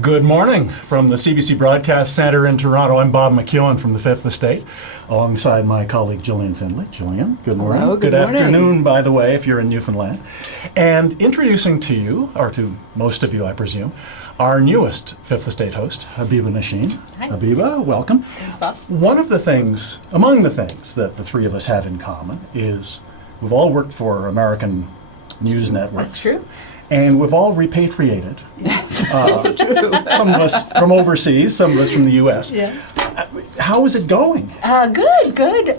Good morning from the CBC Broadcast Centre in Toronto. I'm Bob McKeown from the Fifth Estate, alongside my colleague Gillian Findlay. Gillian, good morning. Hello, good morning. Afternoon, by the way, if you're in Newfoundland. And introducing to you, or to most of you, I presume, our newest Fifth Estate host, Habiba Nosheen. Hi. Habiba, welcome. Thanks, Bob. One of the things, among the things that the three of us have in common is we've all worked for American news networks. That's true. And we've all repatriated. Yes, that's true. Some of us from overseas, some of us from the U.S. Yeah. How is it going? Good.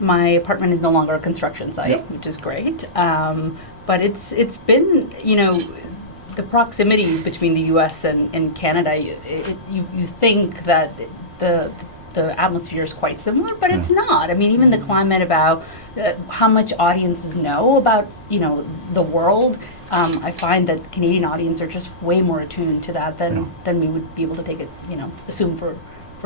My apartment is no longer a construction site, Yep. which is great. But it's been, the proximity between the U.S. and Canada. You think that the atmosphere is quite similar, but it's not. I mean, even the climate about how much audiences know about the world. I find that Canadian audience are just way more attuned to that than we would be able to take it, assume for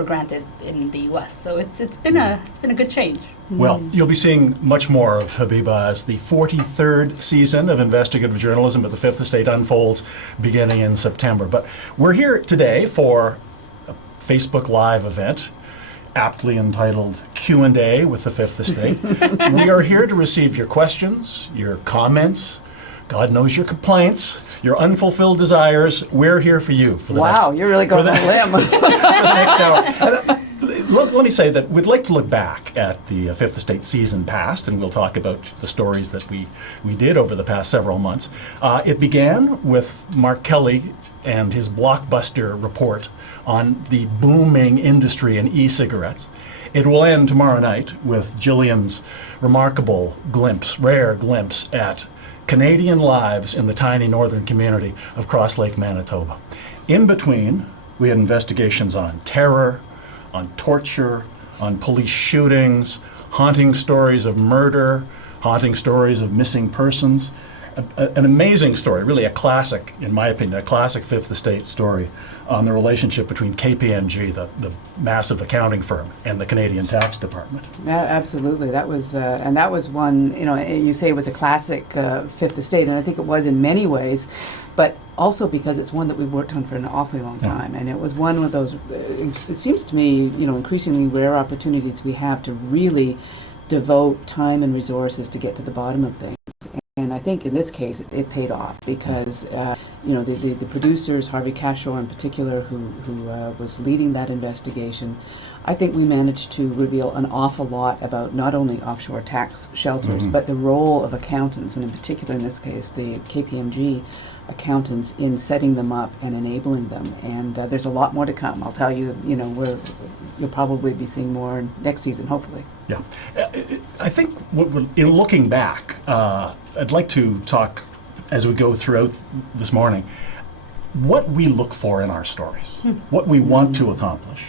granted in the U.S. So it's been a good change. Well, you'll be seeing much more of Habiba as the 43rd season of investigative journalism at the Fifth Estate unfolds beginning in September. But we're here today for a Facebook Live event, aptly entitled Q&A with the Fifth Estate. We are here to receive your questions, your comments, God knows your complaints, your unfulfilled desires. We're here for you. For the Wow, next, you're really going on a limb. for the next hour. Let me say that we'd like to look back at the Fifth Estate season past, and we'll talk about the stories that we did over the past several months. It began with Mark Kelley and his blockbuster report on the booming industry in e-cigarettes. It will end tomorrow night with Gillian's remarkable rare glimpse at Canadian lives in the tiny northern community of Cross Lake, Manitoba. In between, we had investigations on terror, on torture, on police shootings, haunting stories of murder, haunting stories of missing persons. An amazing story, really a classic, in my opinion, a classic Fifth Estate story on the relationship between KPMG, the massive accounting firm, and the Canadian Tax Department. Yeah, absolutely. That was one, you say it was a classic Fifth Estate, and I think it was in many ways, but also because it's one that we've worked on for an awfully long time. And it was one of those, it seems to me, increasingly rare opportunities we have to really devote time and resources to get to the bottom of things. And I think in this case it paid off because the producers, Harvey Cashore in particular, who was leading that investigation, I think we managed to reveal an awful lot about not only offshore tax shelters, but the role of accountants, and in particular in this case the KPMG accountants, in setting them up and enabling them. And there's a lot more to come. I'll tell you, you'll probably be seeing more next season, hopefully. Yeah. I think in looking back, I'd like to talk, as we go throughout this morning, what we look for in our stories, what we want to accomplish,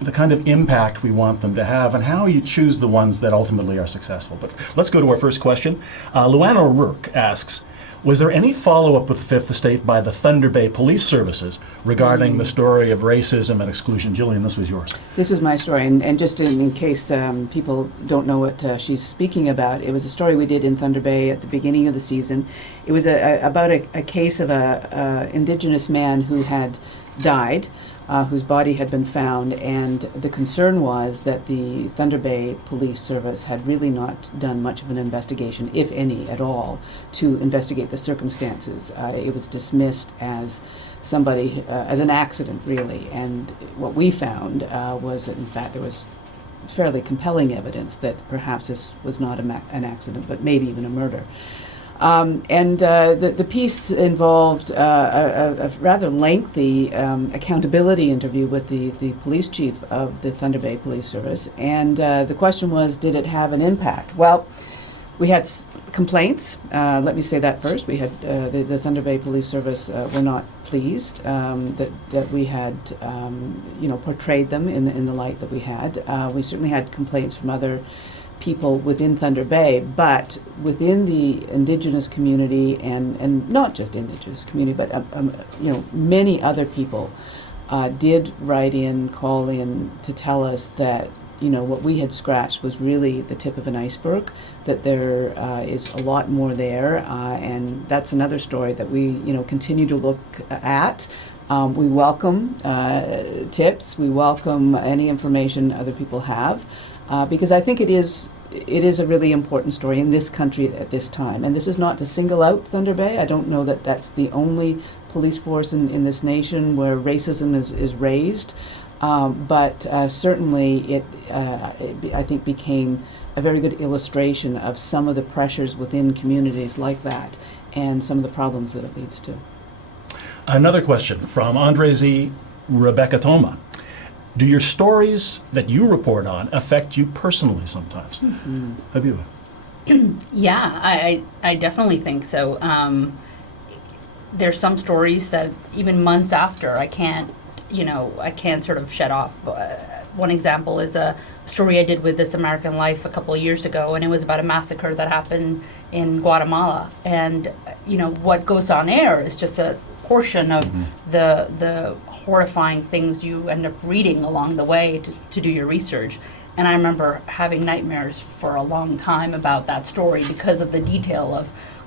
the kind of impact we want them to have, and how you choose the ones that ultimately are successful. But let's go to our first question. Luann O'Rourke asks, was there any follow-up with the Fifth Estate by the Thunder Bay Police Services regarding the story of racism and exclusion? Gillian, this was yours. This is my story, and just in case people don't know what she's speaking about, it was a story we did in Thunder Bay at the beginning of the season. It was about a case of a Indigenous man who had died, whose body had been found, and the concern was that the Thunder Bay Police Service had really not done much of an investigation, if any at all, to investigate the circumstances. It was dismissed as as an accident, really, and what we found was that in fact there was fairly compelling evidence that perhaps this was not an accident, but maybe even a murder. The piece involved a rather lengthy accountability interview with the police chief of the Thunder Bay Police Service, and the question was, did it have an impact? Well, we had complaints. Let me say that first. We had the Thunder Bay Police Service were not pleased that we had portrayed them in the light that we had. We certainly had complaints from other people within Thunder Bay, but within the Indigenous community, and not just Indigenous community, but many other people did write in, call in to tell us that what we had scratched was really the tip of an iceberg, that there is a lot more there, and that's another story that we, continue to look at. We welcome tips, we welcome any information other people have, because I think it is a really important story in this country at this time. And this is not to single out Thunder Bay. I don't know that that's the only police force in this nation where racism is raised. But certainly it I think became a very good illustration of some of the pressures within communities like that and some of the problems that it leads to. Another question from Andre Z. Rebecca Toma. Do your stories that you report on affect you personally sometimes? Habiba? Yeah, I definitely think so. There's some stories that even months after I can't sort of shut off. One example is a story I did with This American Life a couple of years ago, and it was about a massacre that happened in Guatemala. And, what goes on air is just a portion of the horrifying things you end up reading along the way to do your research. And I remember having nightmares for a long time about that story because of the detail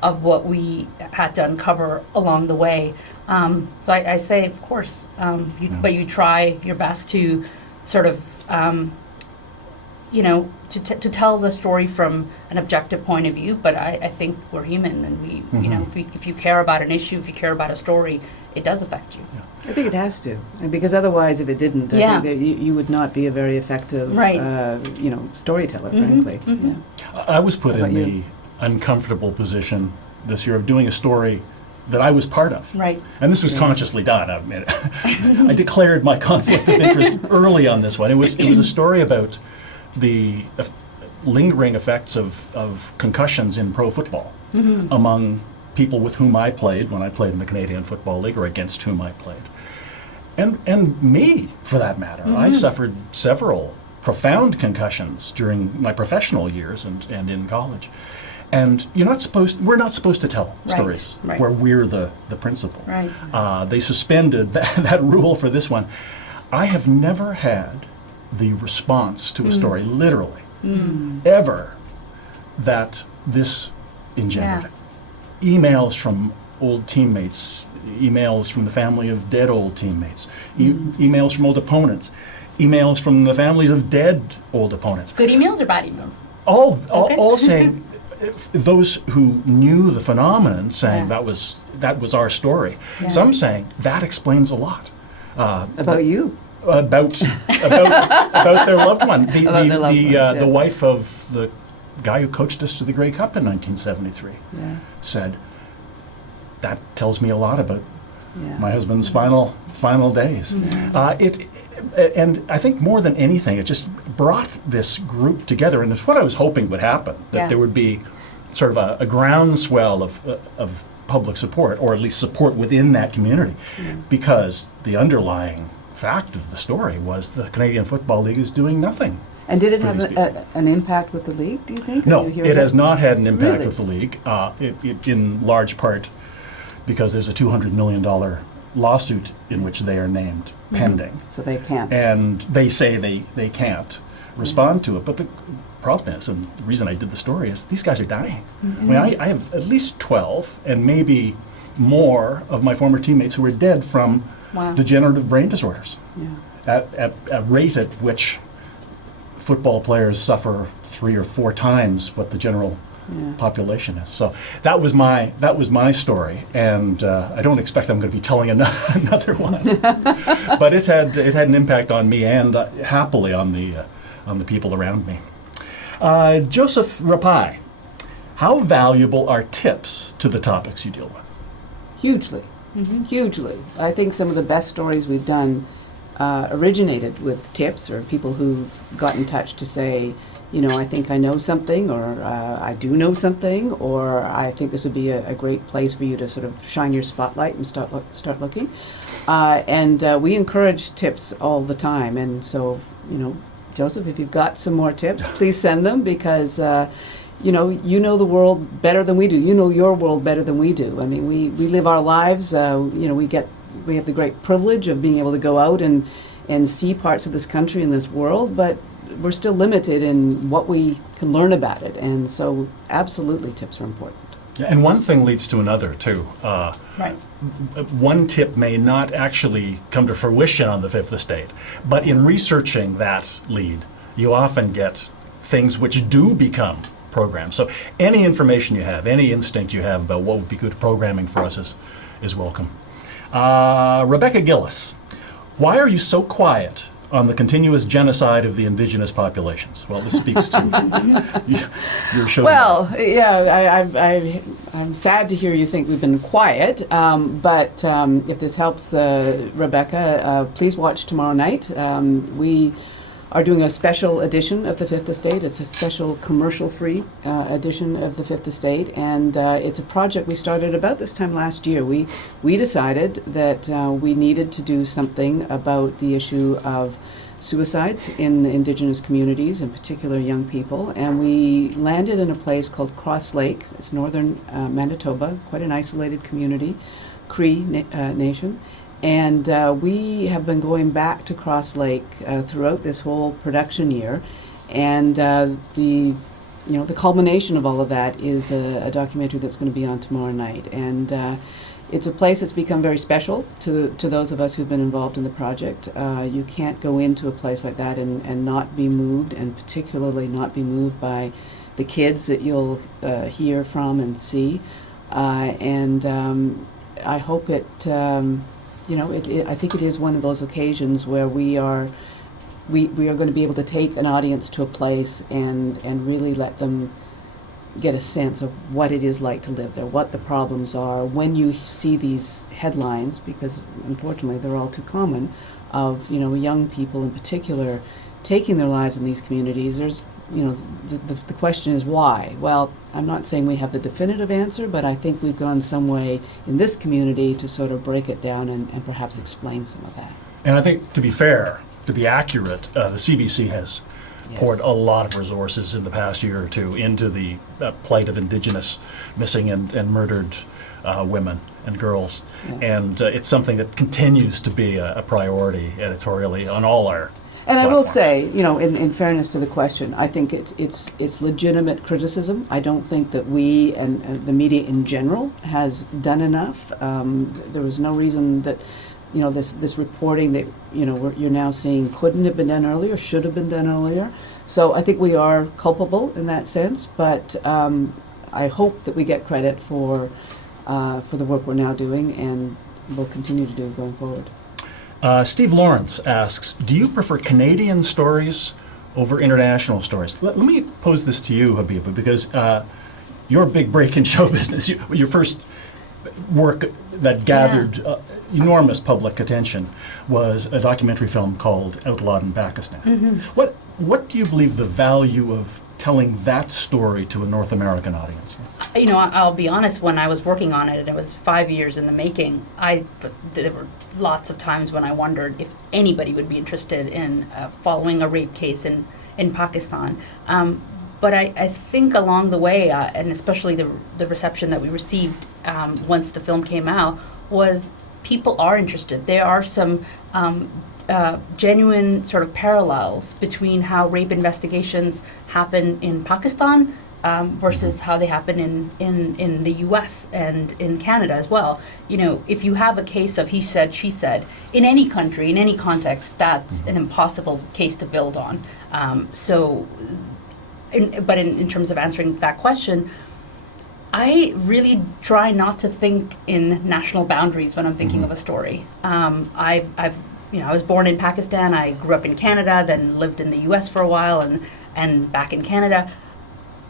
of what we had to uncover along the way. So I say, of course, but you try your best to sort of, to tell the story from an objective point of view. But I think we're human, and if you care about an issue, if you care about a story, it does affect you. Yeah. I think it has to, and because otherwise, if it didn't, I think that you would not be a very effective, storyteller, frankly. Yeah. I was put How in about the you? uncomfortable position this year of doing a story that I was part of. Right. And this was consciously done. I mean, I declared my conflict of interest early on this one. It was a story about the lingering effects of concussions in pro football among people with whom I played when I played in the Canadian Football League, or against whom I played. And me, for that matter. I suffered several profound concussions during my professional years and in college. And we're not supposed to tell stories where we're the principal. Right. They suspended that rule for this one. I have never had the response to a story, literally, ever, that this engendered. Emails from old teammates, emails from the family of dead old teammates, emails from old opponents, emails from the families of dead old opponents. Good emails or bad emails? All saying, those who knew the phenomenon saying that was our story. Yeah. Some saying that explains a lot. About you. About their loved one. The wife of the guy who coached us to the Grey Cup in 1973 said, that tells me a lot about my husband's final days. And I think more than anything, it just brought this group together, and it's what I was hoping would happen, that there would be sort of a groundswell of public support, or at least support within that community, because the underlying fact of the story was the Canadian Football League is doing nothing. And did it have an impact with the league, do you think? No, it has not had an impact with the league, in large part because there's a $200 million lawsuit in which they are named pending. So they can't. And they say they can't respond to it. But the problem is, and the reason I did the story is, these guys are dying. I mean, I have at least 12 and maybe more of my former teammates who are dead from degenerative brain disorders at a rate at which football players suffer 3 or 4 times what the general population is. So that was my story, and I don't expect I'm going to be telling another one. But it had an impact on me, and happily on the people around me. Joseph Rapai, how valuable are tips to the topics you deal with? Hugely, hugely. I think some of the best stories we've done originated with tips, or people who got in touch to say, I think I know something, or I do know something, or I think this would be a great place for you to sort of shine your spotlight and start looking. And we encourage tips all the time. And so, Joseph, if you've got some more tips, please send them, because you know the world better than we do. You know your world better than we do. I mean, we live our lives. We have the great privilege of being able to go out and see parts of this country and this world, but we're still limited in what we can learn about it, and so absolutely tips are important. And one thing leads to another, too. Right. One tip may not actually come to fruition on the Fifth Estate, but in researching that lead, you often get things which do become programs. So any information you have, any instinct you have about what would be good programming for us is welcome. Rebecca Gillis, why are you so quiet on the continuous genocide of the indigenous populations? Well, this speaks to your show. Well, yeah, I'm sad to hear you think we've been quiet, but if this helps, Rebecca, please watch tomorrow night. We are doing a special edition of the Fifth Estate. It's a special commercial-free edition of the Fifth Estate, and it's a project we started about this time last year. We decided that we needed to do something about the issue of suicides in Indigenous communities, in particular young people, and we landed in a place called Cross Lake. It's northern Manitoba, quite an isolated community, Cree Nation. And we have been going back to Cross Lake throughout this whole production year, and the culmination of all of that is a documentary that's going to be on tomorrow night. And it's a place that's become very special to those of us who've been involved in the project. You can't go into a place like that and not be moved, and particularly not be moved by the kids that you'll hear from and see. And I hope it. I think it is one of those occasions where we are going to be able to take an audience to a place and really let them get a sense of what it is like to live there, what the problems are. When you see these headlines, because unfortunately they're all too common, of young people in particular taking their lives in these communities, there's the question is why? Well, I'm not saying we have the definitive answer, but I think we've gone some way in this community to sort of break it down and perhaps explain some of that. And I think, to be fair, to be accurate, the CBC has poured a lot of resources in the past year or two into the plight of Indigenous missing and murdered women and girls. Yeah. And it's something that continues to be a priority editorially on all our And I will platforms. say, in fairness to the question, I think it's legitimate criticism. I don't think that we and the media in general has done enough. There was no reason that, this reporting that, you're now seeing couldn't have been done earlier, should have been done earlier. So I think we are culpable in that sense, but I hope that we get credit for the work we're now doing and will continue to do going forward. Steve Lawrence asks, do you prefer Canadian stories over international stories? Let me pose this to you, Habiba, because your big break in show business, your first work that gathered enormous public attention was a documentary film called Outlawed in Pakistan. Mm-hmm. What do you believe the value of telling that story to a North American audience? I'll be honest, when I was working on it, and it was 5 years in the making, there were lots of times when I wondered if anybody would be interested in following a rape case in Pakistan. But I think along the way, and especially the reception that we received once the film came out, was people are interested. There are some genuine sort of parallels between how rape investigations happen in Pakistan versus how they happen in the U.S. and in Canada as well. If you have a case of he said, she said, in any country, in any context, that's an impossible case to build on. But in terms of answering that question, I really try not to think in national boundaries when I'm thinking of a story. I was born in Pakistan. I grew up in Canada, then lived in the U.S. for a while, and back in Canada.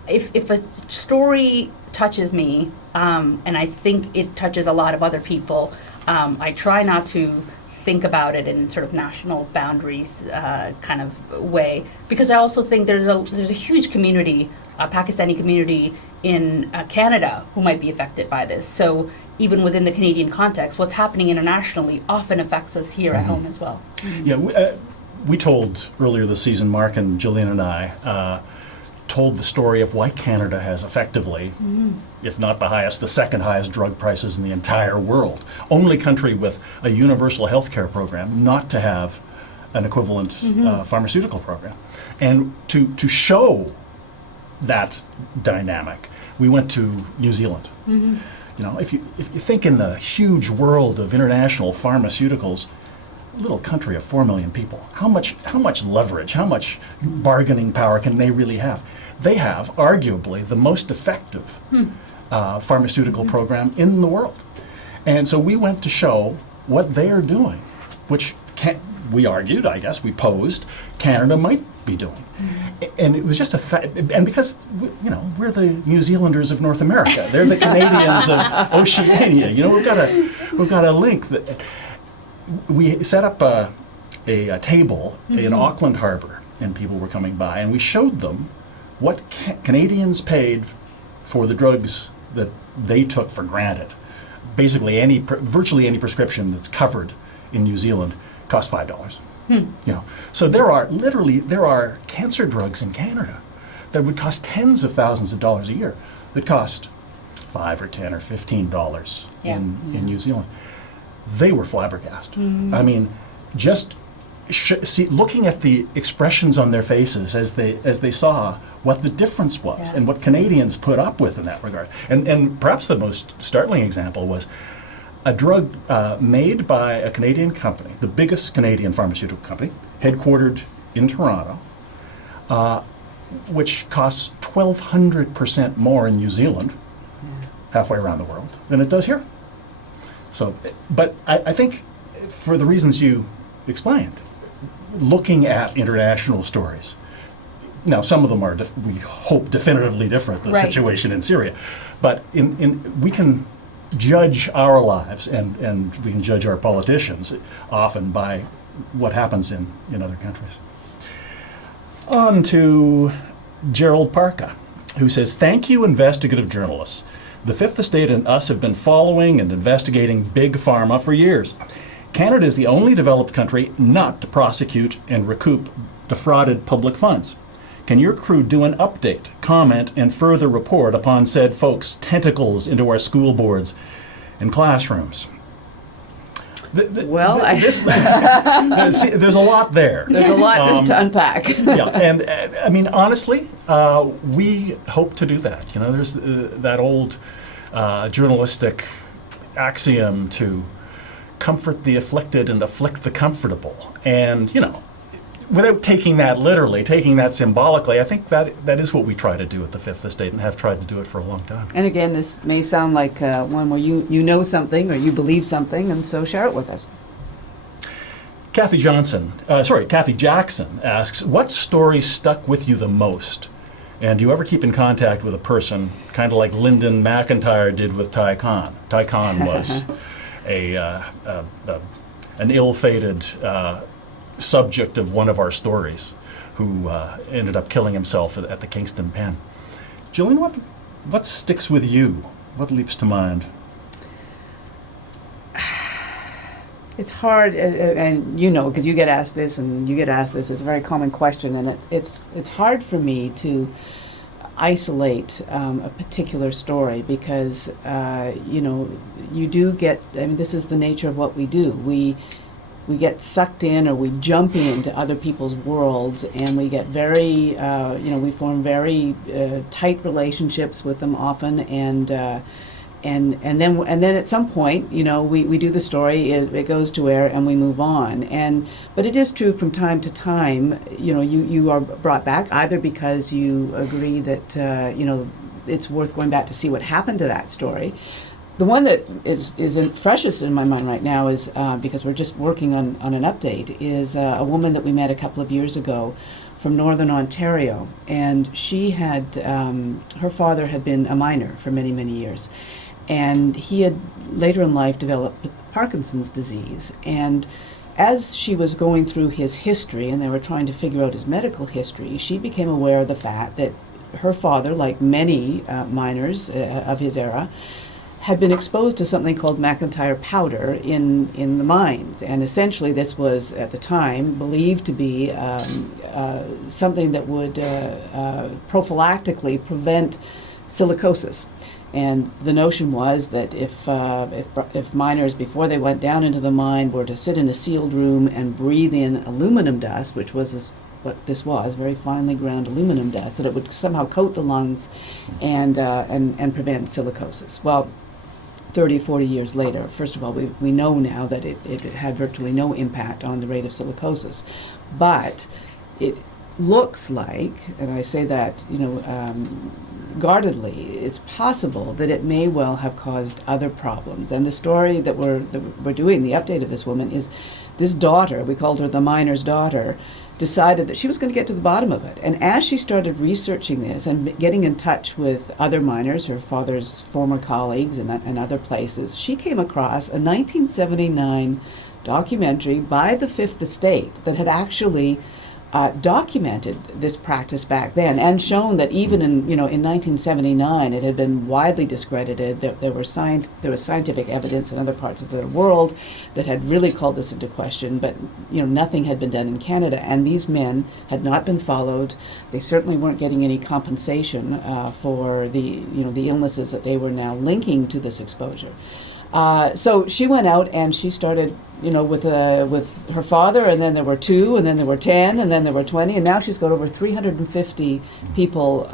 If a story touches me, and I think it touches a lot of other people, I try not to think about it in sort of national boundaries kind of way, because I also think there's a huge community, a Pakistani community in Canada who might be affected by this. So even within the Canadian context, what's happening internationally often affects us here at home as well. Yeah, we told earlier this season, Mark and Gillian and I told the story of why Canada has effectively, if not the highest, the second highest drug prices in the entire world. Only country with a universal health care program not to have an equivalent pharmaceutical program. And to show that dynamic, we went to New Zealand. You know, if you think in the huge world of international pharmaceuticals, a little country of 4 million people, how much leverage, how much bargaining power can they really have? They have arguably the most effective pharmaceutical program in the world. And so we went to show what they are doing, which we argued, I guess, we posed, Canada might be doing. And it was just a fact, and because, we're the New Zealanders of North America, they're the Canadians of Oceania, we've got a link. We set up a table in Auckland Harbour, and people were coming by, and we showed them what Canadians paid for the drugs that they took for granted. Basically, virtually any prescription that's covered in New Zealand costs $5. So there are cancer drugs in Canada that would cost tens of thousands of dollars a year that cost $5 or $10 or $15 in New Zealand. They were flabbergasted. I mean, just looking at the expressions on their faces as they saw what the difference was and what Canadians put up with in that regard. And perhaps the most startling example was a drug made by a Canadian company, the biggest Canadian pharmaceutical company, headquartered in Toronto, which costs 1,200% more in New Zealand, halfway around the world, than it does here. So, but I think for the reasons you explained, looking at international stories, now some of them are, we hope, definitively different, the situation in Syria, but we can judge our lives and we can judge our politicians often by what happens in other countries. On to Gerald Parka, who says, "Thank you, investigative journalists. The Fifth Estate and us have been following and investigating big pharma for years. Canada is the only developed country not to prosecute and recoup defrauded public funds. Can your crew do an update, comment, and further report upon said folks' tentacles into our school boards and classrooms?" See, there's a lot there. There's a lot to unpack. And I mean, honestly, we hope to do that. There's that old journalistic axiom to comfort the afflicted and afflict the comfortable. And, without taking that literally, taking that symbolically, I think that is what we try to do at the Fifth Estate and have tried to do it for a long time. And again, this may sound like one where you know something or you believe something, and so share it with us. Kathy Jackson asks, "What story stuck with you the most? And do you ever keep in contact with a person, kind of like Lyndon McIntyre did with Ty Khan?" Ty Khan was an ill-fated subject of one of our stories, who ended up killing himself at the Kingston Pen. Gillian, what sticks with you? What leaps to mind? It's hard, and because you get asked this and you get asked this. It's a very common question, and it's hard for me to isolate a particular story because you do get. I mean, this is the nature of what we do. We get sucked in, or we jump into other people's worlds, and we get very, we form very tight relationships with them often, and then at some point, we do the story, it goes to air, and we move on. But it is true from time to time, you are brought back either because you agree that it's worth going back to see what happened to that story. The one that is freshest in my mind right now is, because we're just working on an update, is a woman that we met a couple of years ago from Northern Ontario. And she had, her father had been a miner for many, many years. And he had later in life developed Parkinson's disease. And as she was going through his history, and they were trying to figure out his medical history, she became aware of the fact that her father, like many miners of his era, had been exposed to something called McIntyre powder in the mines. And essentially this was, at the time, believed to be something that would prophylactically prevent silicosis. And the notion was that if miners, before they went down into the mine, were to sit in a sealed room and breathe in aluminum dust, which was what this was, very finely ground aluminum dust, that it would somehow coat the lungs and prevent silicosis. Well, 30, 40 years later, first of all, we know now that it had virtually no impact on the rate of silicosis. But it looks like, and I say that, guardedly, it's possible that it may well have caused other problems. And the story that we're doing, the update of this woman, is this daughter, we called her the miner's daughter, decided that she was going to get to the bottom of it. And as she started researching this and getting in touch with other miners, her father's former colleagues and other places, she came across a 1979 documentary by the Fifth Estate that had actually documented this practice back then and shown that even in 1979 it had been widely discredited. There was scientific evidence in other parts of the world that had really called this into question, but nothing had been done in Canada, and these men had not been followed. They certainly weren't getting any compensation for the illnesses that they were now linking to this exposure. So she went out and she started, with her father, and then there were 2, and then there were 10, and then there were 20, and now she's got over 350 people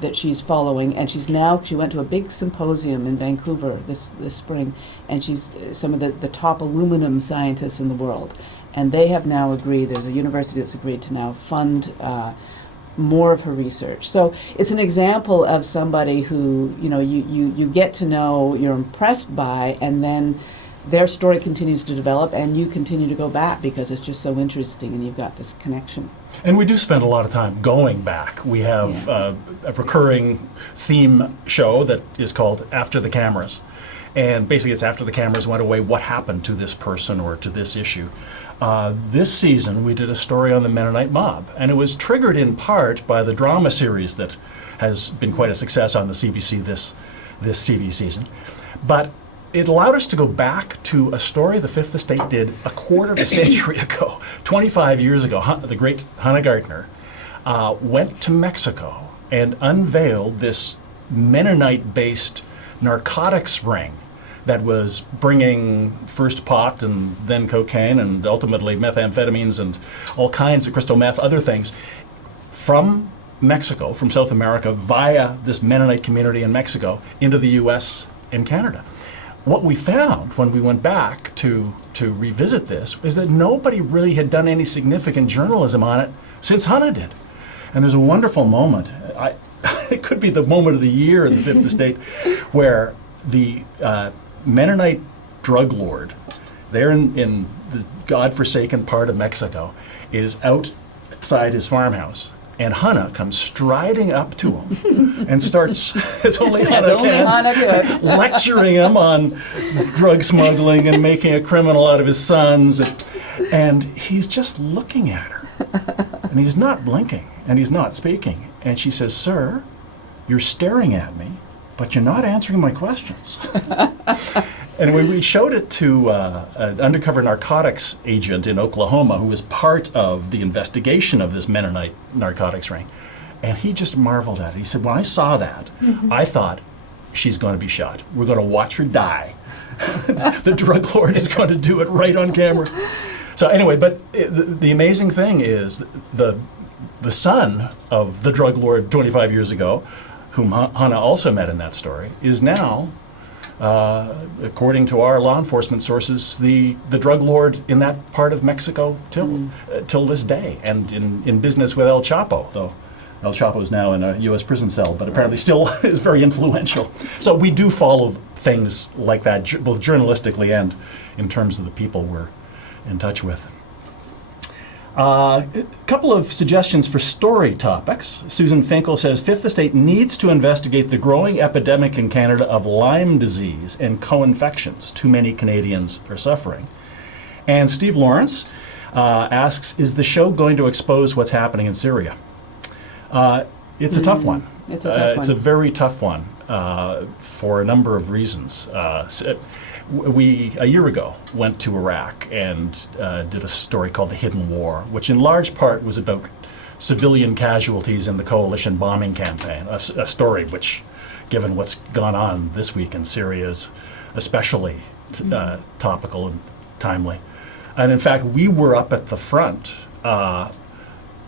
that she's following. And she went to a big symposium in Vancouver this spring, and she's some of the top aluminum scientists in the world. And they have now agreed, there's a university that's agreed to now fund more of her research. So it's an example of somebody who, you get to know, you're impressed by, and then their story continues to develop and you continue to go back because it's just so interesting and you've got this connection. And we do spend a lot of time going back. We have a recurring theme show that is called After the Cameras. And basically it's after the cameras went away, what happened to this person or to this issue. This season we did a story on the Mennonite mob, and it was triggered in part by the drama series that has been quite a success on the CBC this TV season. But it allowed us to go back to a story the Fifth Estate did a quarter of a century ago, 25 years ago. The great Hannah Gartner went to Mexico and unveiled this Mennonite-based narcotics ring that was bringing first pot and then cocaine and ultimately methamphetamines and all kinds of crystal meth, other things, from Mexico, from South America, via this Mennonite community in Mexico into the US and Canada. What we found when we went back to revisit this is that nobody really had done any significant journalism on it since Hannah did. And there's a wonderful moment, it could be the moment of the year in the Fifth Estate, where the Mennonite drug lord there in the godforsaken part of Mexico is outside his farmhouse. And Hannah comes striding up to him and starts, as only Hannah can, lecturing him on drug smuggling and making a criminal out of his sons. And he's just looking at her. And he's not blinking, and he's not speaking. And she says, "Sir, you're staring at me, but you're not answering my questions." And when we showed it to an undercover narcotics agent in Oklahoma who was part of the investigation of this Mennonite narcotics ring, and he just marveled at it. He said, "When I saw that, I thought, she's going to be shot. We're going to watch her die. The drug lord is going to do it right on camera." So anyway, but the amazing thing is the son of the drug lord 25 years ago, whom Hannah also met in that story, is now, according to our law enforcement sources, the drug lord in that part of Mexico till this day, and in business with El Chapo, though El Chapo is now in a U.S. prison cell, but apparently still is very influential. So we do follow things like that, both journalistically and in terms of the people we're in touch with. A couple of suggestions for story topics. Susan Finkel says, Fifth Estate needs to investigate the growing epidemic in Canada of Lyme disease and co-infections. Too many Canadians are suffering. And Steve Lawrence asks, is the show going to expose what's happening in Syria? It's a tough one. It's a tough one. It's a very tough one for a number of reasons. We, a year ago, went to Iraq and did a story called The Hidden War, which in large part was about civilian casualties in the coalition bombing campaign, a story which given what's gone on this week in Syria is especially topical and timely. And in fact, we were up at the front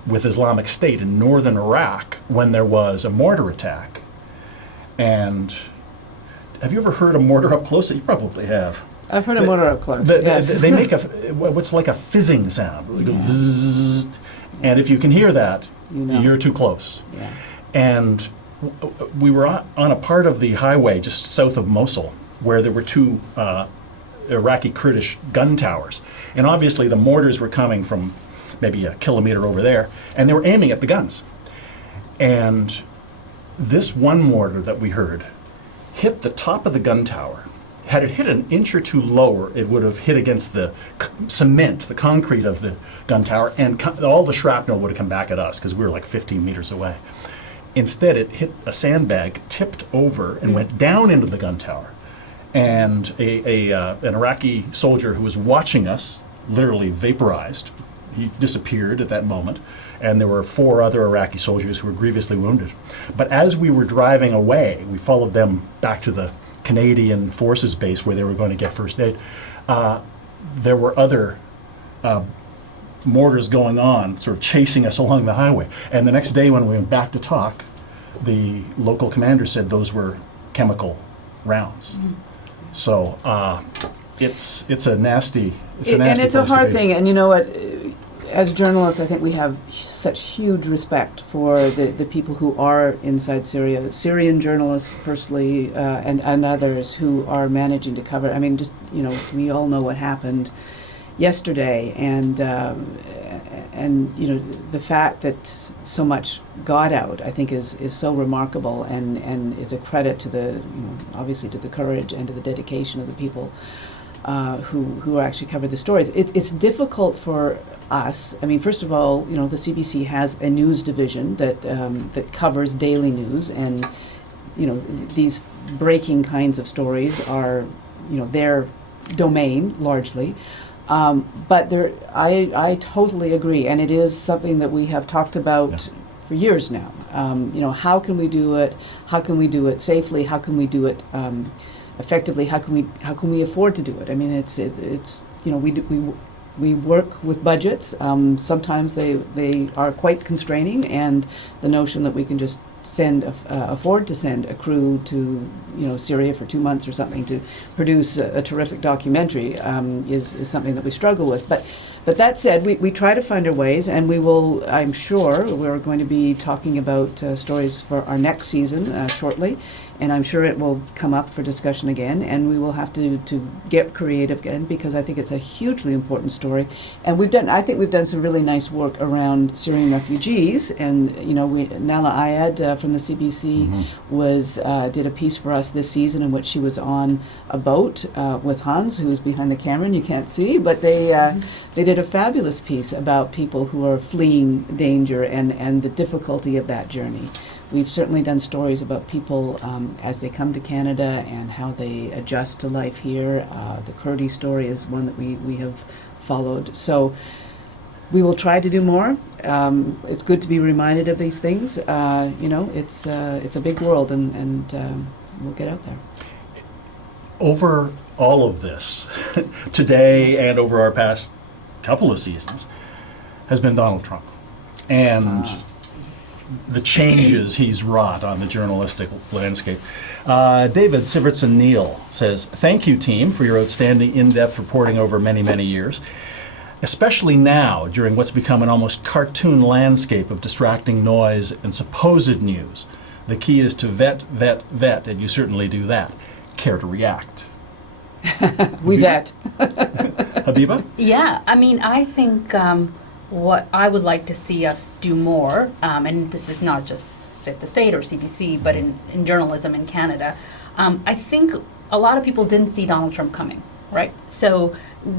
with Islamic State in northern Iraq when there was a mortar attack. And have you ever heard a mortar up close? You probably have. I've heard a mortar up close. Yes. They make what's like a fizzing sound. They go bzzzt. And if you can hear that, you're too close. Yeah. And we were on a part of the highway just south of Mosul where there were two Iraqi Kurdish gun towers. And obviously the mortars were coming from maybe a kilometer over there, and they were aiming at the guns. And this one mortar that we heard hit the top of the gun tower. Had it hit an inch or two lower, it would have hit against the cement, the concrete of the gun tower, and all the shrapnel would have come back at us because we were like 15 meters away. Instead, it hit a sandbag, tipped over, and went down into the gun tower. And an Iraqi soldier who was watching us literally vaporized. He disappeared at that moment. And there were 4 other Iraqi soldiers who were grievously wounded. But as we were driving away, we followed them back to the Canadian Forces base where they were going to get first aid. There were other mortars going on, sort of chasing us along the highway. And the next day when we went back to talk, the local commander said those were chemical rounds. So it's a nasty and it's a hard thing. And you know what? As journalists, I think we have such huge respect for the people who are inside Syria, Syrian journalists, firstly, and others who are managing to cover. I mean, just, we all know what happened yesterday, and the fact that so much got out, I think, is so remarkable, and is a credit to the, obviously to the courage and to the dedication of the people who actually covered the stories. It's difficult for us. I mean, first of all, the CBC has a news division that covers daily news, and these breaking kinds of stories are their domain largely. But I totally agree, and it is something that we have talked about for years now. How can we do it? How can we do it safely? How can we do it effectively? How can we afford to do it? I mean, it's we work with budgets. Sometimes they are quite constraining, and the notion that we can just afford to send a crew to Syria for 2 months or something to produce a terrific documentary is something that we struggle with. But that said, we try to find our ways, and we will. I'm sure we're going to be talking about stories for our next season shortly, and I'm sure it will come up for discussion again, and we will have to get creative again, because I think it's a hugely important story. And I think we've done some really nice work around Syrian refugees, and Nala Ayad from the CBC did a piece for us this season in which she was on a boat with Hans, who is behind the camera, and you can't see, but they did a fabulous piece about people who are fleeing danger and the difficulty of that journey. We've certainly done stories about people as they come to Canada and how they adjust to life here. The Kurdi story is one that we have followed. So we will try to do more. It's good to be reminded of these things. It's a big world, and we'll get out there. Over all of this, today and over our past couple of seasons, has been Donald Trump. And the changes he's wrought on the journalistic landscape. David Sivertson-Neal says, "Thank you, team, for your outstanding in-depth reporting over many, many years, especially now during what's become an almost cartoon landscape of distracting noise and supposed news. The key is to vet, and you certainly do that. Care to react?" We vet. Habiba? Yeah, I mean, I think what I would like to see us do more, and this is not just Fifth Estate or CBC, but in journalism in Canada, I think a lot of people didn't see Donald Trump coming, right? So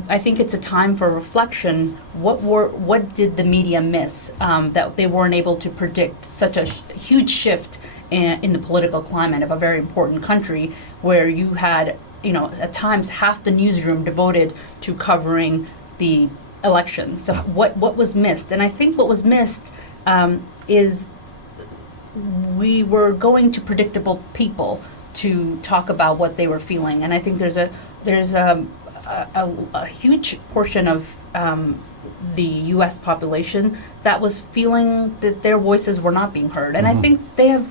I think it's a time for reflection. What did the media miss that they weren't able to predict such a huge shift in the political climate of a very important country, where you had, at times half the newsroom devoted to covering the elections. So what was missed? And I think what was missed is we were going to predictable people to talk about what they were feeling, and I think there's a huge portion of the U.S. population that was feeling that their voices were not being heard, and I think they have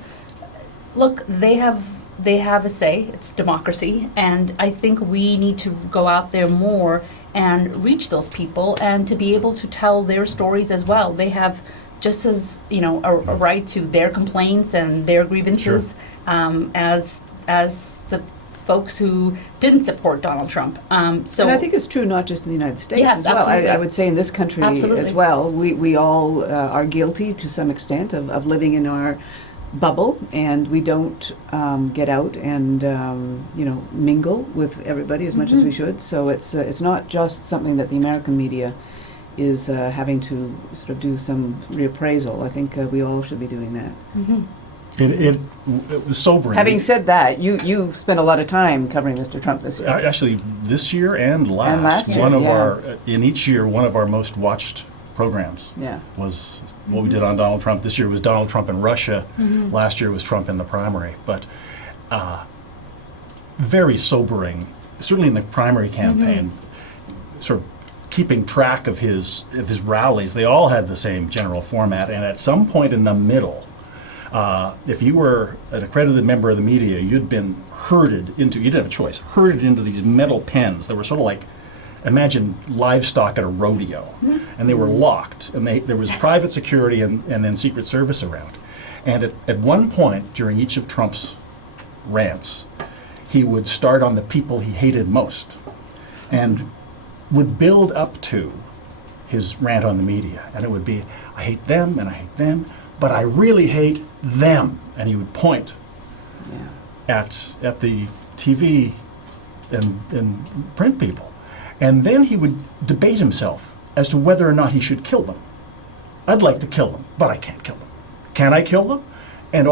a say. It's democracy, and I think we need to go out there more and reach those people, and to be able to tell their stories as well. They have just as a right to their complaints and their grievances as the folks who didn't support Donald Trump. So, and I think it's true not just in the United States Yes, as well. absolutely. I would say in this country Absolutely. as well, we all are guilty to some extent of living in our bubble, and we don't get out and mingle with everybody as much as we should. So it's not just something that the American media is having to sort of do some reappraisal. I think we all should be doing that. It was sobering. Having said that, you spent a lot of time covering Mr. Trump this year. Actually, this year and last, last year, one of yeah. our in each year, one of our most watched programs Yeah. was what we did on Donald Trump. This year was Donald Trump in Russia. Last year was Trump in the primary. But very sobering, certainly in the primary campaign, sort of keeping track of his rallies. They all had the same general format, and at some point in the middle, if you were an accredited member of the media, you'd been herded into, you didn't have a choice, herded into these metal pens that were sort of like, imagine livestock at a rodeo, and they were locked, and there was private security and then Secret Service around. And at one point during each of Trump's rants, he would start on the people he hated most and would build up to his rant on the media. And it would be, I hate them and I hate them, but I really hate them. And he would point at the TV and print people. And then he would debate himself as to whether or not he should kill them. I'd like to kill them, but I can't kill them. Can I kill them? And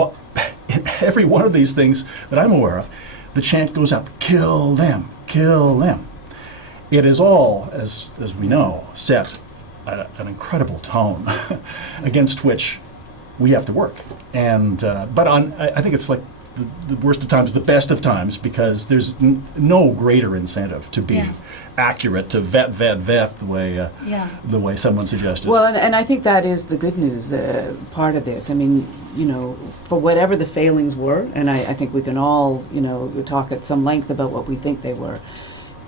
in every one of these things that I'm aware of, the chant goes up, kill them, kill them. It is all, as we know, set at an incredible tone against which we have to work. And but I think it's like the worst of times, the best of times, because there's no greater incentive to be accurate, to vet the way someone suggested. Well, and I think that is the good news part of this. I mean, for whatever the failings were, and I think we can all, talk at some length about what we think they were.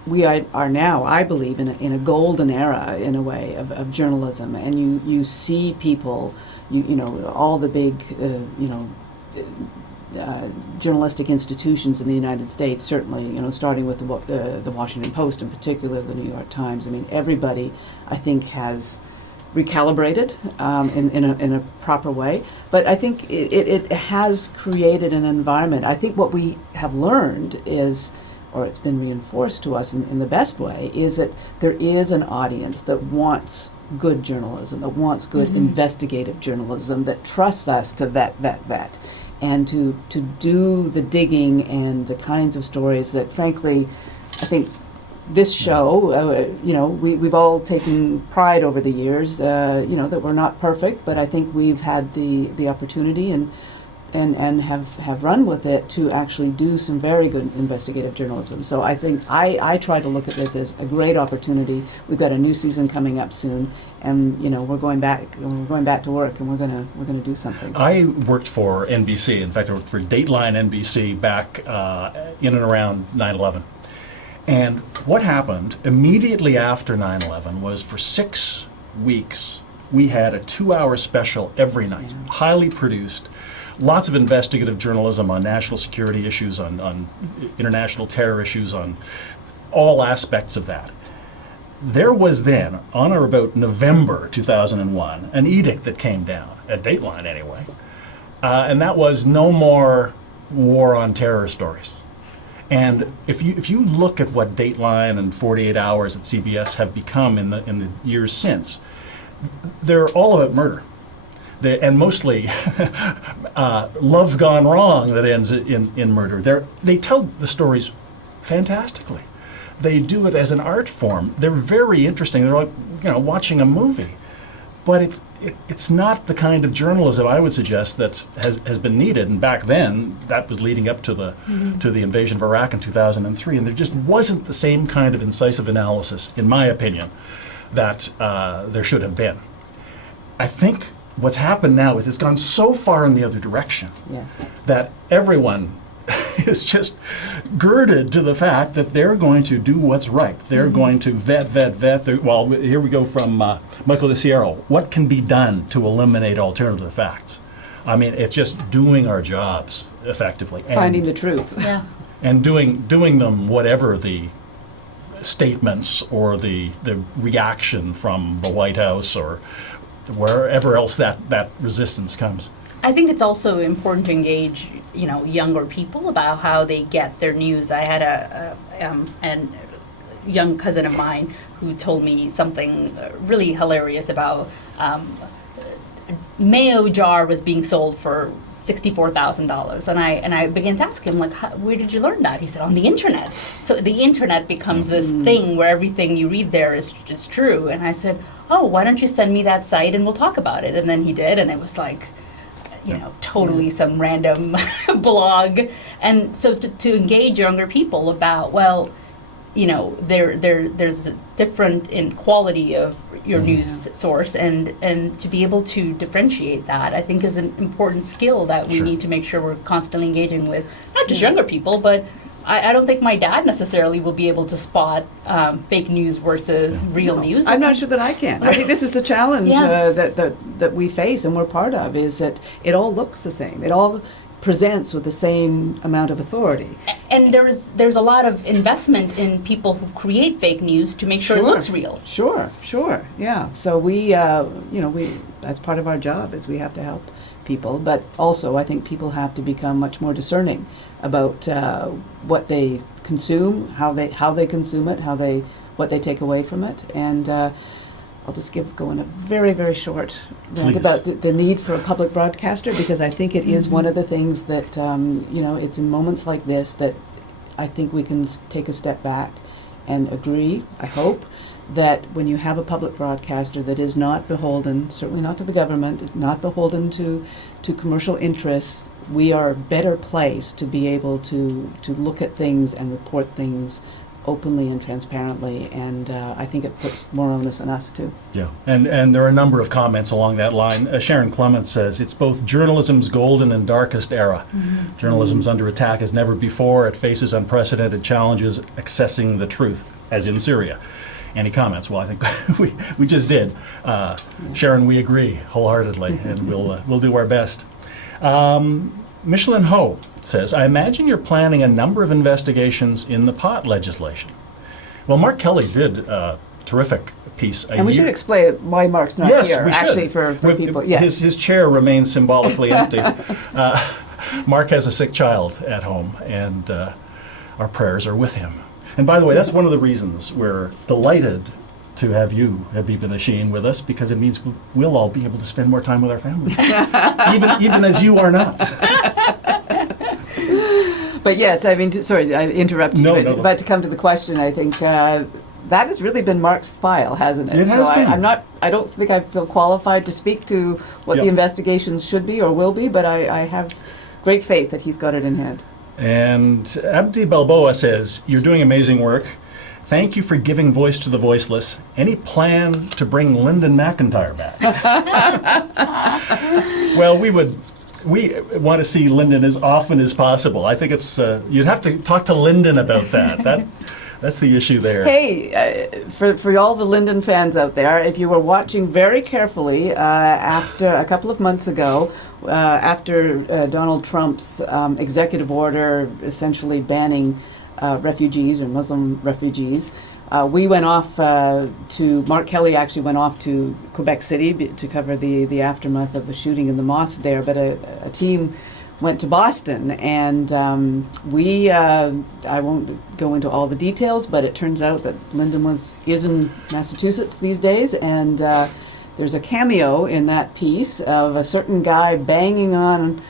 We are now, I believe, in a golden era, in a way, of journalism, and you see people, all the big, journalistic institutions in the United States, certainly, starting with the Washington Post in particular, the New York Times. I mean, everybody, I think, has recalibrated in a proper way. But I think it has created an environment. I think what we have learned is, or it's been reinforced to us in the best way, is that there is an audience that wants good journalism, that wants good investigative journalism, that trusts us to vet, and to do the digging and the kinds of stories that, frankly, I think this show, we've all taken pride over the years, that we're not perfect, but I think we've had the opportunity and have run with it to actually do some very good investigative journalism. So I think I try to look at this as a great opportunity. We've got a new season coming up soon, and we're going back to work, and we're gonna do something. I worked for NBC. In fact, I worked for Dateline NBC back in and around 9/11. And what happened immediately after 9/11 was, for 6 weeks, we had a 2-hour special every night, highly produced. Lots of investigative journalism on national security issues, on international terror issues, on all aspects of that. There was then, on or about November 2001, an edict that came down, at Dateline anyway, and that was no more war on terror stories. And if you look at what Dateline and 48 Hours at CBS have become in the years since, they're all about murder. And mostly love gone wrong that ends in murder. They tell the stories fantastically. They do it as an art form. They're very interesting. They're like watching a movie. but it's not the kind of journalism I would suggest that has been needed. And back then, that was leading up to the invasion of Iraq in 2003, and there just wasn't the same kind of incisive analysis, in my opinion, that there should have been. I think what's happened now is it's gone so far in the other direction that everyone is just girded to the fact that they're going to do what's right. They're going to vet. Well, here we go from Michael DeCiero. What can be done to eliminate alternative facts? I mean, it's just doing our jobs effectively. Finding the truth. Yeah. And doing them whatever the statements or the reaction from the White House or wherever else that resistance comes. I think it's also important to engage, younger people about how they get their news. I had a young cousin of mine who told me something really hilarious about mayo jar was being sold for $64,000, and I began to ask him, like, where did you learn that? He said, on the internet. So the internet becomes this thing where everything you read there is just true. And I said, oh, why don't you send me that site and we'll talk about it? And then he did, and it was like, totally some random blog. And so to engage younger people about, well, there's a different in quality of your news source, and to be able to differentiate that, I think, is an important skill that we need to make sure we're constantly engaging with, not just younger people, but I don't think my dad necessarily will be able to spot fake news versus real news. I'm not sure that I can. I think this is the challenge that we face and we're part of, is that it all looks the same. It all presents with the same amount of authority. And there's a lot of investment in people who create fake news to make sure it looks real. Sure, yeah. So we that's part of our job, is we have to help people, but also I think people have to become much more discerning about what they consume, how they consume it, what they take away from it, and I'll just go in a very, very short rant about the need for a public broadcaster, because I think it is one of the things that, it's in moments like this that I think we can take a step back and agree, I hope, that when you have a public broadcaster that is not beholden, certainly not to the government, not beholden to commercial interests, we are better placed to be able to look at things and report things openly and transparently, and I think it puts more onus on us too. Yeah, and there are a number of comments along that line. Sharon Clements says, it's both journalism's golden and darkest era. Journalism's under attack as never before. It faces unprecedented challenges accessing the truth, as in Syria. Any comments? Well, I think we just did. Sharon, we agree wholeheartedly, and we'll do our best. Michelin Ho says, I imagine you're planning a number of investigations in the pot legislation. Well, Mark Kelley did a terrific piece And we should explain why Mark's not here, we actually, should. for people. Yes. His chair remains symbolically empty. Mark has a sick child at home, and our prayers are with him. And by the way, that's one of the reasons we're delighted to have you, Habiba Nosheen, with us, because it means we'll all be able to spend more time with our families, even as you are not. But yes, I mean, sorry, I interrupted you, but to come to the question, I think that has really been Mark's file, hasn't it? It has been. I don't think I feel qualified to speak to what the investigations should be or will be, but I have great faith that he's got it in hand. And Abdi Balboa says, you're doing amazing work. Thank you for giving voice to the voiceless. Any plan to bring Lyndon McIntyre back? Well, we want to see Lyndon as often as possible. I think it's you'd have to talk to Lyndon about that. That's the issue there. Hey, for all the Lyndon fans out there, if you were watching very carefully after a couple of months ago, after Donald Trump's executive order essentially banning refugees or Muslim refugees, we went off Mark Kelley actually went off to Quebec City to cover the aftermath of the shooting in the mosque there, but a team went to Boston, and I won't go into all the details, but it turns out that Lyndon is in Massachusetts these days, and there's a cameo in that piece of a certain guy banging on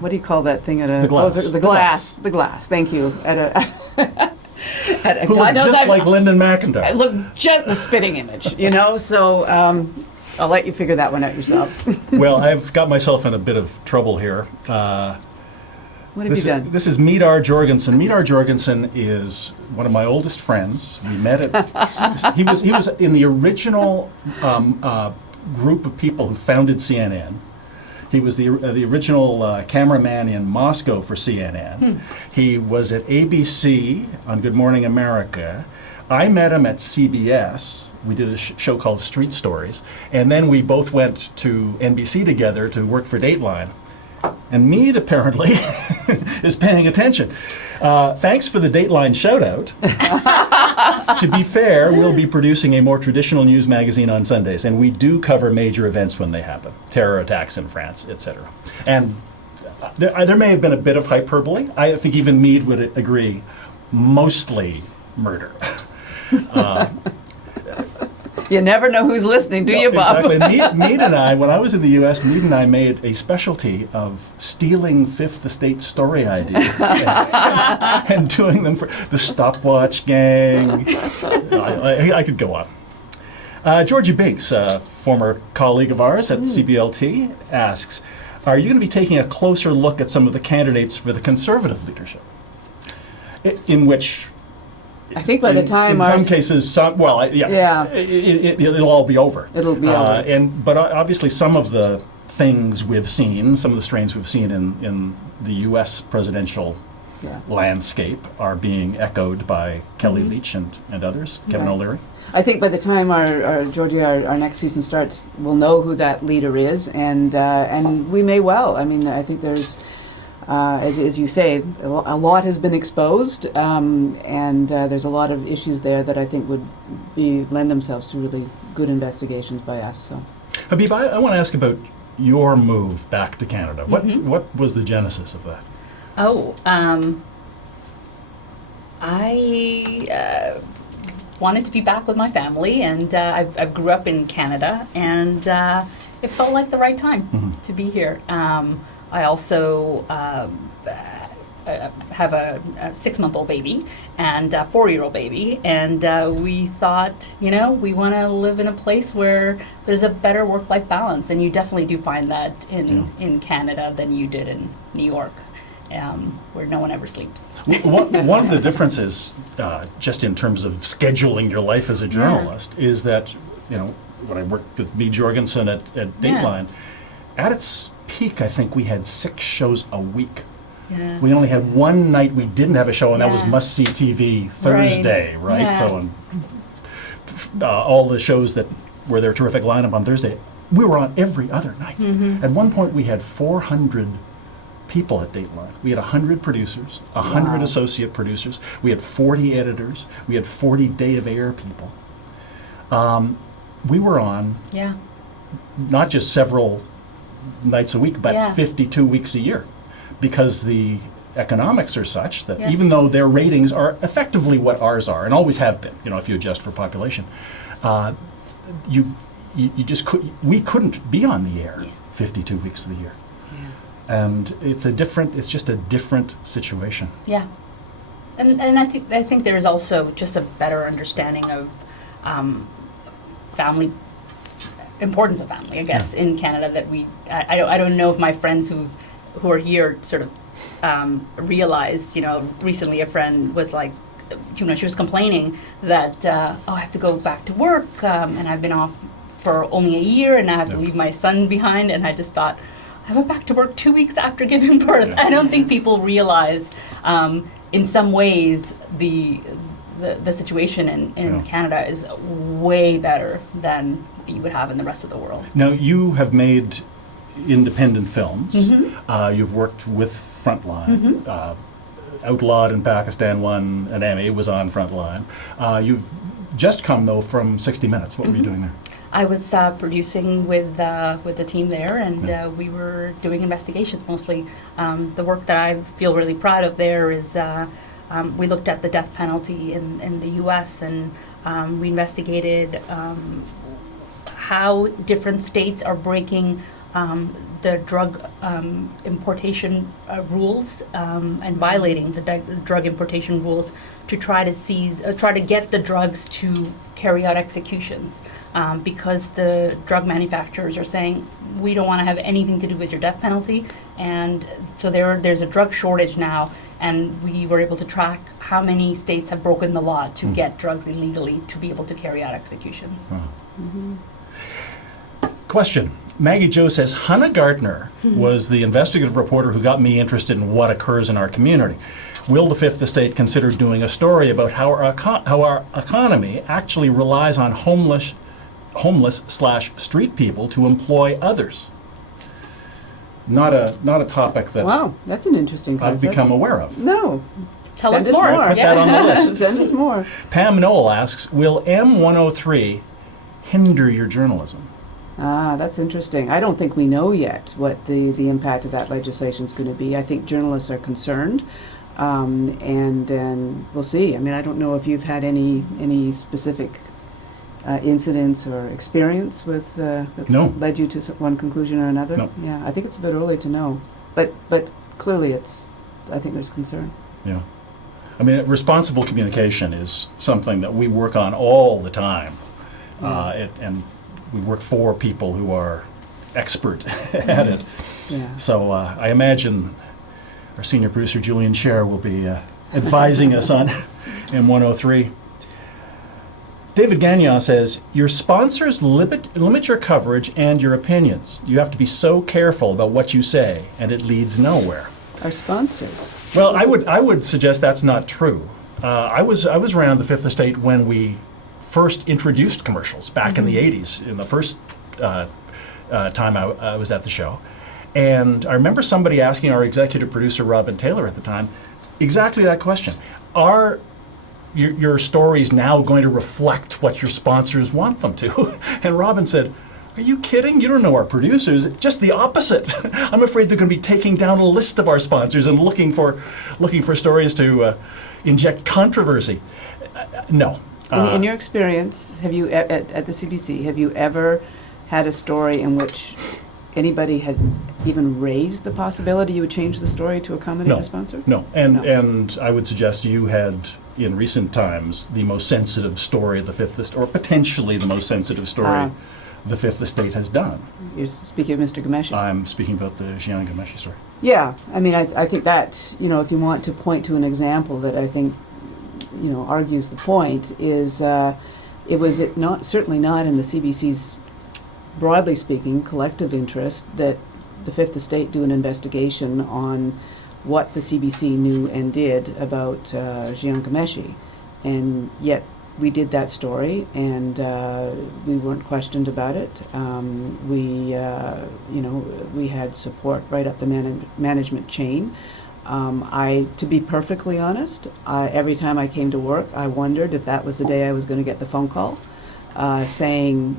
what do you call that thing at a the glass. The glass. Thank you. At a Who look just like Lyndon I McIntyre. look just the spitting image, so I'll let you figure that one out yourselves. Well, I've got myself in a bit of trouble here. What have you done? This is Midar Jorgensen. Midar Jorgensen is one of my oldest friends. We met at he was in the original group of people who founded CNN. He was the original cameraman in Moscow for CNN. He was at ABC on Good Morning America. I met him at CBS. We did a show called Street Stories, and then we both went to NBC together to work for Dateline. And Mead apparently is paying attention. Thanks for the Dateline shout-out. To be fair, we'll be producing a more traditional news magazine on Sundays, and we do cover major events when they happen, terror attacks in France, etc. And there may have been a bit of hyperbole. I think even Mead would agree, mostly murder. You never know who's listening, do you, Bob? Exactly. Mead and I, when I was in the U.S., Mead and I made a specialty of stealing Fifth Estate story ideas and doing them for the Stopwatch Gang. I could go on. Georgia Binks, a former colleague of ours at CBLT, asks, are you going to be taking a closer look at some of the candidates for the Conservative leadership? In which... I think by the time in some cases, it'll all be over. It'll be over. But obviously, some of the things we've seen, some of the strains we've seen in the U.S. presidential landscape are being echoed by Kelley Leach and others, Kevin O'Leary. I think by the time our next season starts, we'll know who that leader is, and we may well. I mean, I think there's. As you say, a lot has been exposed, and there's a lot of issues there that I think would lend themselves to really good investigations by us. So, Habib, I want to ask about your move back to Canada. What was the genesis of that? I wanted to be back with my family, and I grew up in Canada, and it felt like the right time to be here. I also have a 6-month-old baby and a 4-year-old baby, and we thought, we want to live in a place where there's a better work-life balance, and you definitely do find that in Canada than you did in New York, where no one ever sleeps. One of the differences, just in terms of scheduling your life as a journalist, is that, when I worked with B. Jorgensen at Dateline, at its peak, I think we had 6 shows a week. Yeah. We only had one night we didn't have a show, and that was Must See TV Thursday, right? Yeah. So, all the shows that were their terrific lineup on Thursday, we were on every other night. At one point, we had 400 people at Dateline. We had 100 producers, 100 associate producers. We had 40 editors. We had 40 day-of-air people. We were on not just several nights a week, but 52 weeks a year, because the economics are such that even though their ratings are effectively what ours are, and always have been, if you adjust for population, you just we couldn't be on the air 52 weeks of the year, and it's just a different situation. Yeah, and I think there's also just a better understanding of family. Importance of family, I guess, in Canada, that I don't know if my friends who are here sort of realized, recently a friend was like, she was complaining that, I have to go back to work, and I've been off for only a year, and I have to leave my son behind, and I just thought, I went back to work 2 weeks after giving birth. I don't think people realize, in some ways, the situation in Canada is way better than you would have in the rest of the world. Now, you have made independent films. You've worked with Frontline. Outlawed in Pakistan won an Emmy, was on Frontline. You've just come, though, from 60 Minutes. What were you doing there? I was producing with the team there, and we were doing investigations mostly. The work that I feel really proud of there is we looked at the death penalty in the U.S., and we investigated how different states are breaking the drug importation rules and violating the drug importation rules to try to get the drugs to carry out executions, because the drug manufacturers are saying we don't want to have anything to do with your death penalty, and so there's a drug shortage now, and we were able to track how many states have broken the law to get drugs illegally to be able to carry out executions. Question. Maggie Jo says, Hannah Gardner was the investigative reporter who got me interested in what occurs in our community. Will the Fifth Estate consider doing a story about how our economy actually relies on homeless/street people to employ others? Not a topic that Wow, that's an interesting I've concept. become aware of. No. Tell Send us more. Put that on the list. Send us more. Pam Noel asks, will M103 hinder your journalism? Ah, that's interesting. I don't think we know yet what the impact of that legislation is going to be. I think journalists are concerned, and we'll see. I mean, I don't know if you've had any specific incidents or experience with that's No. led you to one conclusion or another. No. Yeah, I think it's a bit early to know, but clearly I think there's concern. Yeah. I mean, responsible communication is something that we work on all the time. And we work for people who are expert at it. Yeah. So I imagine our senior producer, Julian Scher, will be advising us on M103. David Gagnon says, your sponsors limit your coverage and your opinions. You have to be so careful about what you say, and it leads nowhere. Our sponsors. Well, I would suggest that's not true. I was around the Fifth Estate when we first introduced commercials back in the 80s, in the first time I was at the show. And I remember somebody asking our executive producer, Robin Taylor, at the time, exactly that question. Are your stories now going to reflect what your sponsors want them to? And Robin said, are you kidding? You don't know our producers. Just the opposite. I'm afraid they're going to be taking down a list of our sponsors and looking for stories to inject controversy. No. In your experience, have you at the CBC, have you ever had a story in which anybody had even raised the possibility you would change the story to accommodate a sponsor? No. And I would suggest you had, in recent times, the most sensitive story the Fifth Estate, or potentially the most sensitive story the Fifth Estate has done. You're speaking of Mr. Ghomeshi? I'm speaking about the Gillian Ghomeshi story. Yeah, I mean, I think that, if you want to point to an example that I think, argues the point, is it was certainly not in the CBC's, broadly speaking, collective interest that the Fifth Estate do an investigation on what the CBC knew and did about Gillian Ghomeshi. And yet we did that story, and we weren't questioned about it. We had support right up the management chain. To be perfectly honest, every time I came to work, I wondered if that was the day I was going to get the phone call saying,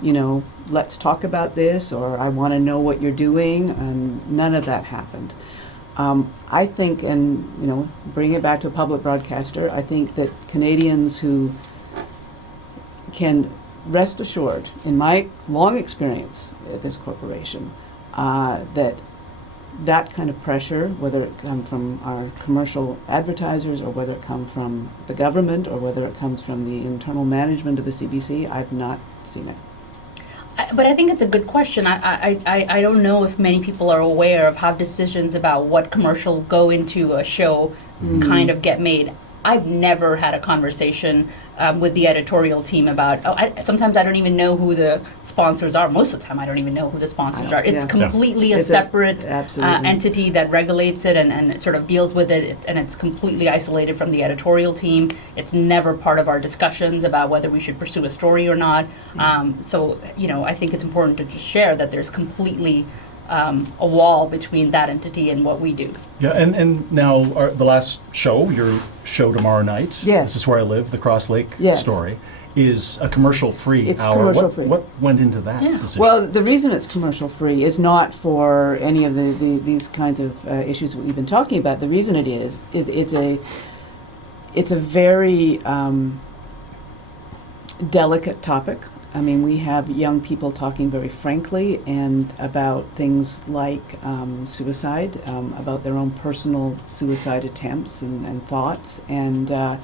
let's talk about this, or I want to know what you're doing, and none of that happened. I think, and bring it back to a public broadcaster, I think that Canadians who can rest assured, in my long experience at this corporation, that kind of pressure, whether it comes from our commercial advertisers or whether it comes from the government or whether it comes from the internal management of the CBC, I've not seen it. But I think it's a good question. I don't know if many people are aware of how decisions about what commercial go into a show kind of get made. I've never had a conversation with the editorial team about, sometimes I don't even know who the sponsors are. Most of the time I don't even know who the sponsors are. It's completely a separate entity that regulates it and it sort of deals with it, and it's completely isolated from the editorial team. It's never part of our discussions about whether we should pursue a story or not. So, I think it's important to just share that there's completely a wall between that entity and what we do. Yeah, and now the last show, your show tomorrow night, Yes. This Is Where I Live, the Cross Lake story, is a commercial-free It's hour. commercial-free. What went into that decision? Well, the reason it's commercial-free is not for any of these kinds of issues that we've been talking about. The reason it is it's a very delicate topic. I mean, we have young people talking very frankly and about things like suicide, about their own personal suicide attempts and thoughts. And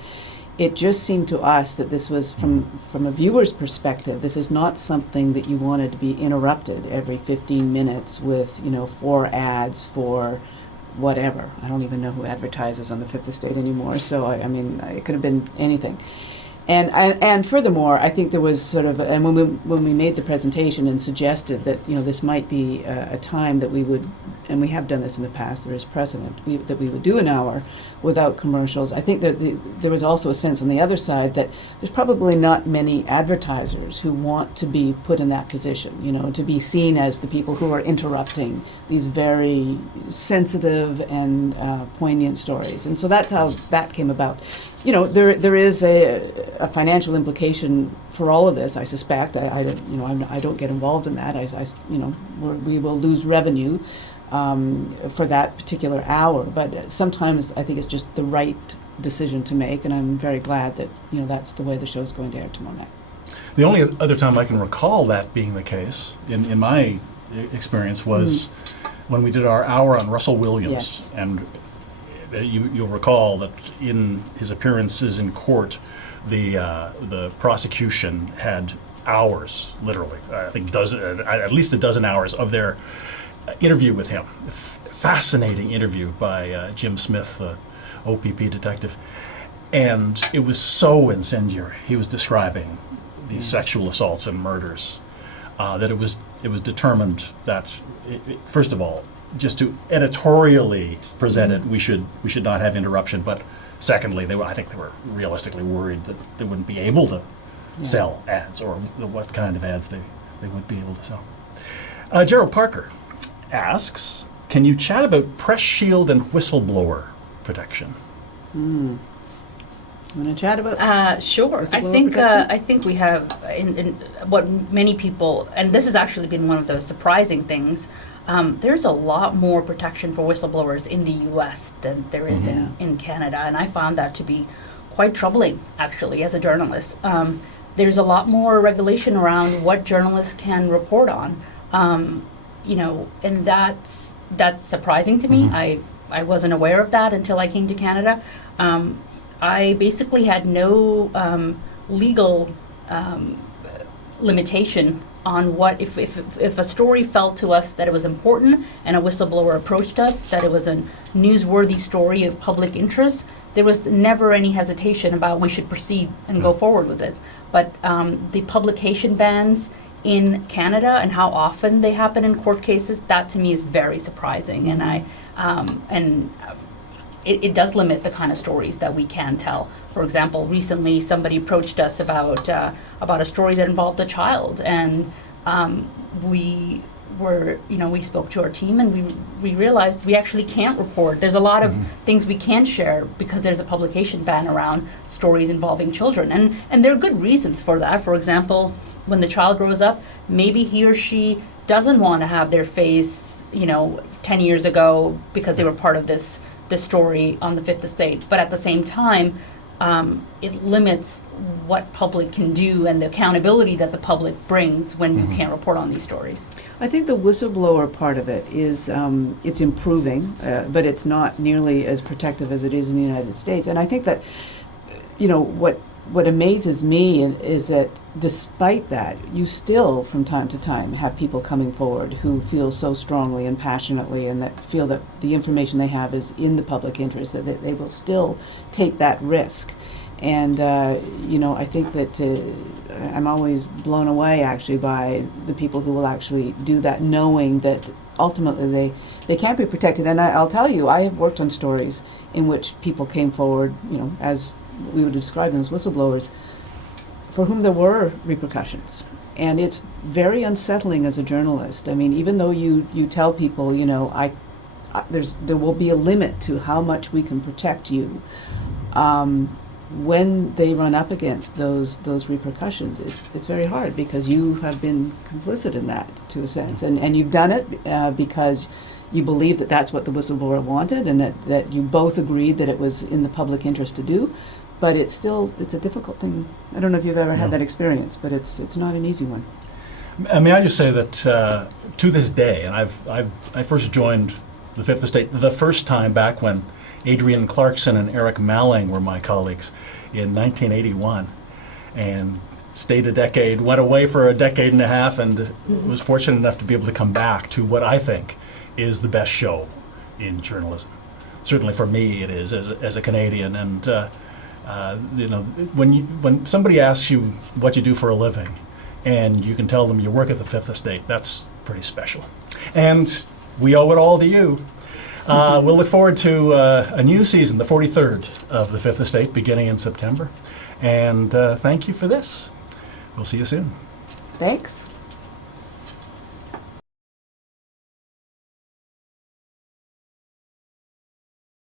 it just seemed to us that this was, from a viewer's perspective, this is not something that you wanted to be interrupted every 15 minutes with, 4 ads for whatever. I don't even know who advertises on the Fifth Estate anymore, so I mean, it could have been anything. And furthermore, I think there was sort of, and when we made the presentation and suggested that this might be a time that we would, and we have done this in the past, there is precedent, that we would do an hour without commercials. I think that there was also a sense on the other side that there's probably not many advertisers who want to be put in that position, to be seen as the people who are interrupting these very sensitive and poignant stories. And so that's how that came about. There is a financial implication for all of this, I suspect. I don't get involved in that. We will lose revenue for that particular hour. But sometimes I think it's just the right decision to make, and I'm very glad that that's the way the show's going to air tomorrow night. The only other time I can recall that being the case, in my experience, was when we did our hour on Russell Williams. Yes. And you'll recall that in his appearances in court, the prosecution had hours, literally, I think at least a dozen hours of their interview with him. Fascinating interview by Jim Smith, the OPP detective. And it was so incendiary. He was describing these sexual assaults and murders that it was determined that, first of all, just to editorially present it, we should not have interruption. But secondly, I think they were realistically worried that they wouldn't be able to sell ads, or what kind of ads they would be able to sell. Gerald Parker asks, can you chat about press shield and whistleblower protection? You want to chat about? Sure. whistleblower I think we have in what many people, and this has actually been one of the surprising things. There's a lot more protection for whistleblowers in the U.S. than there is in Canada, and I found that to be quite troubling, actually, as a journalist. There's a lot more regulation around what journalists can report on, and that's surprising to me. I wasn't aware of that until I came to Canada. I basically had no legal limitation on what, if a story felt to us that it was important and a whistleblower approached us, that it was a newsworthy story of public interest, there was never any hesitation about we should proceed and go forward with it. But the publication bans in Canada and how often they happen in court cases, that to me is very surprising. And it does limit the kind of stories that we can tell. For example, recently somebody approached us about a story that involved a child, and we spoke to our team, and we realized we actually can't report. There's a lot of things we can't share because there's a publication ban around stories involving children, and there are good reasons for that. For example, when the child grows up, maybe he or she doesn't want to have their face, 10 years ago because they were part of this story on the Fifth Estate. But at the same time, it limits what public can do and the accountability that the public brings when you can't report on these stories. I think the whistleblower part of it is, it's improving, but it's not nearly as protective as it is in the United States. And I think that, what amazes me is that despite that, you still, from time to time, have people coming forward who feel so strongly and passionately, and that feel that the information they have is in the public interest, that they will still take that risk. And, I think that I'm always blown away, actually, by the people who will actually do that, knowing that ultimately they can't be protected. And I'll tell you, I have worked on stories in which people came forward, as we would describe them as whistleblowers, for whom there were repercussions. And it's very unsettling as a journalist. I mean, even though you tell people, there will be a limit to how much we can protect you, when they run up against those repercussions, it's very hard, because you have been complicit in that, to a sense. And you've done it because you believe that that's what the whistleblower wanted, and that you both agreed that it was in the public interest to do. but it's a difficult thing. I don't know if you've ever had that experience, but it's not an easy one. May I just say that to this day, and I first joined the Fifth Estate the first time back when Adrian Clarkson and Eric Malling were my colleagues in 1981, and stayed a decade, went away for a decade and a half, and was fortunate enough to be able to come back to what I think is the best show in journalism. Certainly for me it is, as a Canadian. And you know, when somebody asks you what you do for a living, and you can tell them you work at the Fifth Estate, that's pretty special. And we owe it all to you. We'll look forward to a new season, the 43rd of the Fifth Estate, beginning in September. And thank you for this. We'll see you soon. Thanks.